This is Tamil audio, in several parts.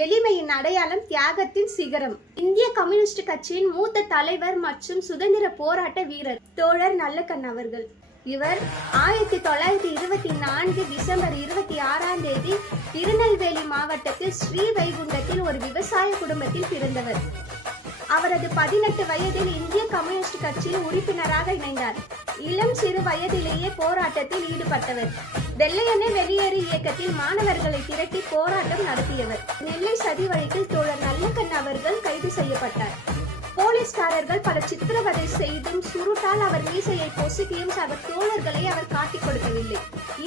எளிமையின் அடையாளம், தியாகத்தின் சிகரம். இந்திய கம்யூனிஸ்ட் கட்சியின் மூத்த தலைவர் மற்றும் சுதந்திர போராட்ட வீரர் தோழர் நல்லக்கண் அவர்கள். இவர் 1924 டிசம்பர் 26ஆம் தேதி திருநெல்வேலி மாவட்டத்தில் ஸ்ரீவைகுண்டத்தில் ஒரு விவசாய குடும்பத்தில் பிறந்தவர். அவரது 18 வயதில் இந்திய கம்யூனிஸ்ட் கட்சியில் உறுப்பினராக இணைந்தார். இளம் சிறு வயதிலேயே போராட்டத்தில் ஈடுபட்டவர். வெள்ளையனே வெளியேறு இயக்கத்தில் மாணவர்களை திரட்டி போராட்டம் நடத்தியவர். நெல்லை சதி வழக்கில் தோழர் நல்லக்கண் அவர்கள் கைது செய்யப்பட்டார். போலீஸ்காரர்கள் பல சித்திரவதை செய்தும் சுருட்டால் அவர் மீசையை பொசுக்கியும் சக தோழர்களை அவர் காட்டிக் கொடுக்கவில்லை.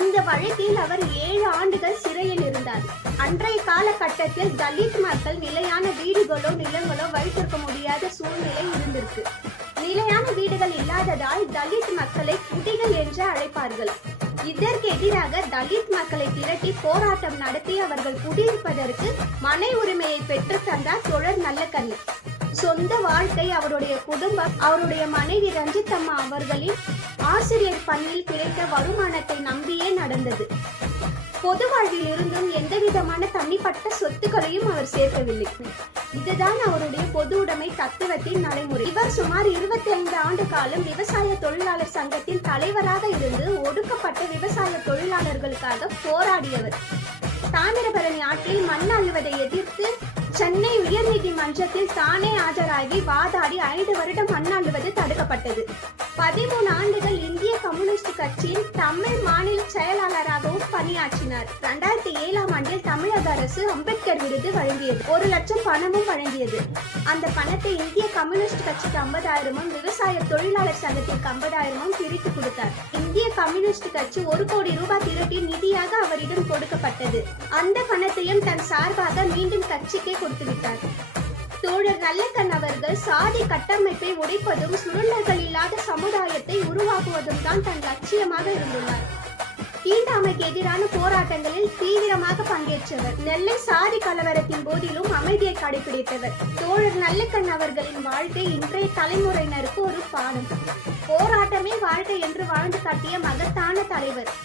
இந்த வழக்கில் அவர் 7 ஆண்டுகள் சிறையில் இருந்தார். அன்றைய காலகட்டத்தில் தலித் மக்கள் நிலையான வீடுகளோ நிலங்களோ வைத்திருக்க முடியாத சூழ்நிலை இருந்திருக்கு. நிலையான வீடுகள் இல்லாததால் தலித் மக்களை குடிகள் என்று அழைப்பார்கள். இதற்கு எதிராக தலித் மக்களை திரட்டி போராட்டம் நடத்தி அவர்கள் குடியிருப்பதற்கு மனை உரிமையை பெற்று தந்தார் தோழர் நல்லக்கண். சொந்த வாழ்க்கை, அவருடைய குடும்பம், அவருடைய மனைவி ரஞ்சித்தம்மா அவர்களின் ஆசிரியர் பணியில் கிடைத்த வருமானத்தை நம்பியே நடந்தது. பொது வாழ்வில் இருந்தும் எந்தவிதமான தனிப்பட்ட சொத்துக்களையும் அவர் சேர்க்கவில்லை. இதுதான் அவருடைய பொது உடைமை தத்துவத்தின் நடைமுறை. இவர் சுமார் 25 ஆண்டு காலம் விவசாய தொழிலாளர் சங்கத்தின் தலைவராக இருந்து ஒடுக்கப்பட்ட விவசாய தொழிலாளர்களுக்காக போராடியவர். தாமிரபரணி ஆற்றில் மண் அள்ளுவதை எதிர்த்து சென்னை உயர்நீதிமன்றத்தில் தானே ஆஜராகி வாதாடி 5 வருடம் மண் அள்ளுவது தடுக்கப்பட்டது. 13 ஆண்டுகள் இந்திய கம்யூனிஸ்ட் கட்சியின் தமிழ் மாநில செயலாளராகவும் பணியாற்றினார். 2007ஆம் ஆண்டில் தமிழக அரசு அம்பேத்கர் விருது வழங்கியது. 1 லட்சம் பணமும் வழங்கியது. அந்த பணத்தை இந்திய கம்யூனிஸ்ட் கட்சிக்கு 50,000 விவசாய தொழிலாளர் சங்கத்திற்கு 50,000 பிரித்து கொடுத்தார். இந்திய கம்யூனிஸ்ட் கட்சி 1 கோடி ரூபாய் திரட்டி நிதியாக அவரிடம் கொடுக்கப்பட்டது. அந்த பணத்தையும் தன் சார்பாக மீண்டும் கட்சிக்கே கொடுத்துவிட்டார். தோழர் நல்லக்கண் அவர்கள் சாதி கட்டமைப்பை உடைப்பதும் சுரண்டல்கள் இல்லாத சமுதாயத்தை உருவாக்குவதும் தான் தன் லட்சியமாக இருந்துள்ளார். தீண்டாமைக்கு எதிரான போராட்டங்களில் தீவிரமாக பங்கேற்றவர். நெல்லை சாதி கலவரத்தின் போதிலும் அமைதியை கடைபிடித்தவர். தோழர் நல்லக்கண் அவர்களின் வாழ்க்கை இன்றைய தலைமுறையினருக்கு ஒரு பாடம். போராட்டமே வாழ்க்கை என்று வாழ்ந்து காட்டிய மகத்தான தலைவர்.